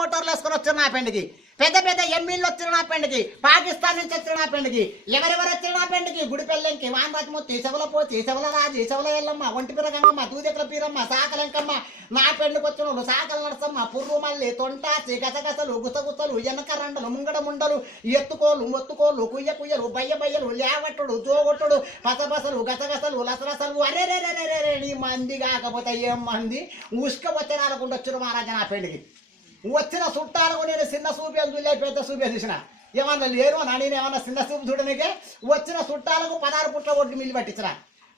మోటార్లు వేసుకొని వచ్చిన నా పెండికి, పెద్ద పెద్ద ఎంఈలు వచ్చిన నా పెండికి, పాకిస్తాన్ నుంచి వచ్చిన నా పెండికి, ఎవరెవరు వచ్చిన నా పెండికి, గుడి పెళ్ళంకి, వానరాజమూర్తి, శవల పోతి, శవల రాజు, శవల ఎల్లమ్మ, ఒంటి పిరగంగమ్మ, దూదెక్కల పీరమ్మ, సాకలంకమ్మ, నా పెండుకు వచ్చిన వాళ్ళు సాకల నరసమ్మ, పుర్రు మల్లి, తొంటాచి, గసగసలు, గుసగుసలు, వెనక రండలు, ముంగడ ముండలు, ఎత్తుకోలు, మొత్తుకోలు, కుయ్య కుయ్యలు, బయ్య బయ్యలు, లేవట్టుడు, జోగొట్టుడు, పసపసలు, గసగసలు, లసరసలు, అరే మంది కాకపోతే ఏం మంది ఉసుక వచ్చే రాలకుండా వచ్చిన మహారాజా నా పెళ్లికి. వచ్చిన చుట్టాలకు నేను చిన్న సూపేలు చూలే, పెద్ద సూపే చూసిన, ఏమన్నా లేరు నా, నేను ఏమన్నా చిన్న సూపు చూడనికే. వచ్చిన చుట్టాలకు 16 పుట్ల ఒడ్లు మిల్లి పట్టించిన,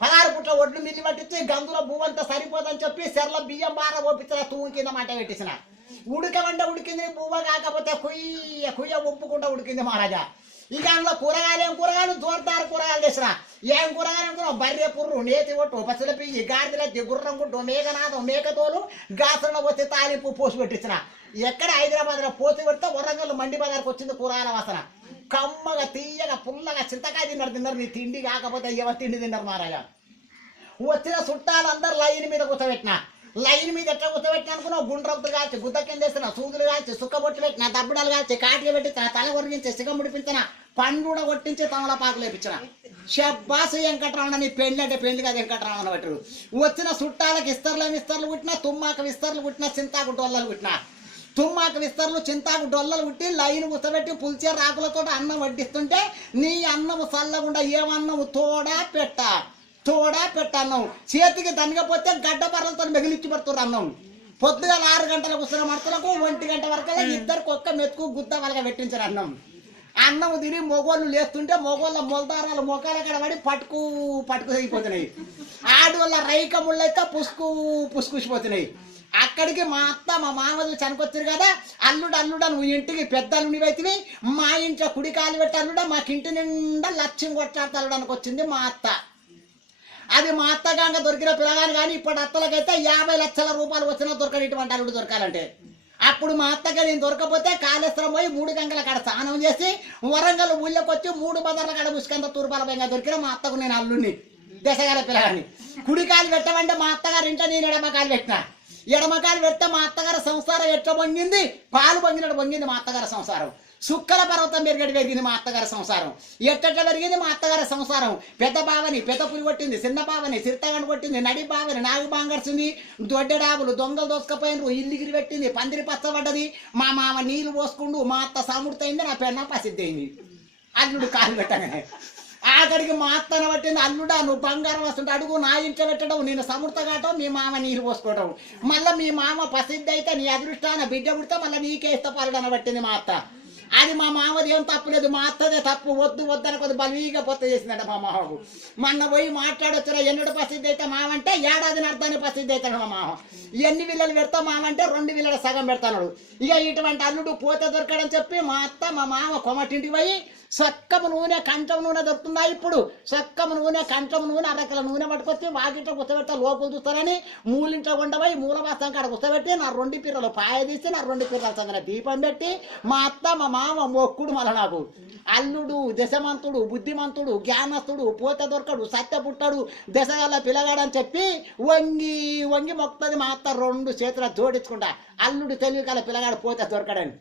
16 పుట్ల ఒడ్లు మిల్లి పట్టించి గందుల భూవంతా సరిపోదని చెప్పి సెర్ల బియ్యం బార ఓపించిన, తూము కింద మాట పెట్టించిన. ఉడకమంటే ఉడికింది, పువ్వ కాకపోతే కుయ్య కుయ్య ఒప్పుకుంటా ఉడికింది మహారాజా. ఇక అందులో కూరగాయలు జోర్దారు కూరగాయలు చేసిన. ఏం కూరగాయలు అనుకున్నావు? బర్రె పుర్రు, నేతి ఒట్టు, పసుల పియ్యి, గాడిదలెత్తి, గుర్రం గుడ్డు, మేఘనాథం, మేకతోలు, గాసరణ వచ్చి తాలింపు పోసి పెట్టించిన. ఎక్కడ హైదరాబాద్లో పోసి పెడితే వరంగల్ మండి బజార్కి వచ్చింది కూరగాయల వాసన. కమ్మగా తీయగా పుల్లగా చింతకాయ తిన్నారు. నీ తిండి కాకపోతే ఎవరు తిండి తిన్నారు మహారాజా. వచ్చిన చుట్టాలందరూ లైన్ మీద కూర్చోబెట్టిన. లైన్ మీద ఎట్లా కూర్చోబెట్టిన అనుకున్నావు? గుండ్రపుతులు కాల్చి, గుద్ద కింద వేసిన, సూదులు కాల్చి, సుక్కబొట్లు పెట్టిన, దబ్బుడాలు కాల్చి, కాటిగా పెట్టించిన, తల కొరిగించి, సిగం ముడిపించిన, పండుడ కొట్టించి, తమలపాకు లేపించిన. షబ్బాసు వెంకటరమణ, నీ పెళ్లి అంటే పెళ్లి కాదు వెంకటరమణ పట్టరు. వచ్చిన చుట్టాలకు ఇస్తర్లు కుట్టిన, తుమ్మాక విస్తర్లు కుట్టిన, చింతాకు డొల్లలు కుట్టిన. తుమ్మాక విస్తర్లు, చింతాకు డొల్లలు కుట్టి లైన్ కూర్చోబెట్టి పులిచే రాకులతో అన్నం వడ్డిస్తుంటే, నీ అన్నము చల్లకుండా ఏమన్నము తోడా పెట్టన్నం చేతికి దనకపోతే గడ్డ పర్రలతో మిగిలిచ్చి పడుతున్నారు అన్నం. పొద్దుగా 6 గంటలకు వస్తున్న మడతలకు 1 గంట వరకు ఇద్దరికి ఒక్క మెతుకు గుద్ద వాళ్ళగా పెట్టించారు అన్నం తిని మొగోళ్ళు లేస్తుంటే మొగోళ్ళ మొలదారాలు మొఖాల కడ పడి పట్టుకు తెగిపోతున్నాయి. ఆడవాళ్ళ రైక ముళ్ళైతే పుసుకుసిపోతున్నాయి. అక్కడికి మా అత్త మా మామలు చనిపోతారు కదా, అల్లుడా నువ్వు ఇంటికి పెద్ద అల్లుడివైతివి, మా ఇంట్లో కుడికాలు పెట్టి అల్లుడా, మాకింటి నిండా లక్ష్యం కొట్టాడు అల్లుడానికి వచ్చింది మా అత్త. అది మా అత్తగాంగ దొరికిన పిల్లగాని కానీ ఇప్పుడు అత్తలకైతే 50 లక్షల రూపాయలు వచ్చినా దొరకని ఇటువంటి అల్లుడు దొరకాలంటే. అప్పుడు మా అత్తగా నేను దొరకపోతే కాళేశ్వరం పోయి 3 గంటల కాడ స్నానం చేసి వరంగల్ ఊళ్ళోకి వచ్చి 3 బజార్ల కాడ ముసుకంత తూర్పాల పైగా దొరికిన మా అత్తకు నేను అల్లుడిని, దశగాల పిల్లగాని. కుడికాయలు పెట్టమంటే మా అత్తగారు ఇంట నేను ఎడమకాయలు పెట్టిన. ఎడమకాయలు పెడితే మా అత్తగారి సంసారం ఎట్లా పొంగింది? పాలు పొంగినట్టు పొంగింది మా అత్తగారి సంసారం. సుక్కల పర్వతం పెరిగింది మా అత్తగారి సంసారం. ఎట్టట్లా పెరిగింది మా అత్తగారి సంసారం? పెద్ద బావని పెద్ద పులి కొట్టింది, చిన్న బావని సిరితగండి కొట్టింది, నడి బావని నాగు బాంగర్చింది, దొడ్డడాబులు దొంగలు దోసుకపోయినరు, ఇల్లుగిరి పెట్టింది, పందిరి పచ్చబడ్డది. మా మామ నీళ్లు పోసుకుంటూ మా అత్త సాముడితయింది, నా పెన్న ప్రసిద్ధి అల్లుడు కాలు పెట్టగానే. ఆఖరికి మా అత్తన పట్టింది, అల్లుడా నువ్వు బంగారం వస్తుంటే అడుగు, నా ఇంట్లో పెట్టడం, నేను సముర్తగాటం, మీ మామ నీరు పోసుకోవటం. మళ్ళీ మీ మామ ప్రసిద్ధి అయితే నీ అదృష్టాన బిడ్డ పుడితే మళ్ళీ నీకే ఇష్టపడని పట్టింది మా అత్త. అది మా మామది ఏం తప్పులేదు, మా అత్తదే తప్పు. వద్దని కొద్ది బలీగా పొత్త చేసిందట మా మామకు. మొన్న పోయి మాట్లాడొచ్చురా, ఎన్నడు ప్రసిద్ధి అయితే మామంటే ఏడాదిని అర్థాన్ని ప్రసిద్ధి అవుతాడు మా మామ. ఎన్ని విల్లలు పెడతా మామంటే 2 విల్లల సగం పెడతాడు. ఇక ఇటువంటి అల్లుడు పోతే దొరకడని చెప్పి మా అత్త మా మామ కొమటింటికి పోయి సక్కము నూనె కంచం నూనె దొరుకుతుందా ఇప్పుడు? సక్కము నూనె కంచం నూనె అరకల నూనె పట్టుకొచ్చి వాకింట్లో కూర్చోబెడతా, లోపల చూస్తారని మూలింట్లో ఉండబోయి మూలవాసం కాడ కూర్చోబెట్టి నా 2 పిర్రలు పాయ తీసి నా 2 పిర్రల సంగన దీపం పెట్టి మా అత్త మా మామ మొక్కుడు. మళ్ళీ నాకు అల్లుడు దశమంతుడు, బుద్ధిమంతుడు, జ్ఞానస్తుడు, పోతే దొరకడు, సత్య పుట్టాడు, దశగల పిలగాడని చెప్పి వంగి మొక్కుతుంది మా అత్త 2 చేతుల జోడించుకుంటా. అల్లుడు తెలివి కల పిల్లగాడు పోతే దొరకడని.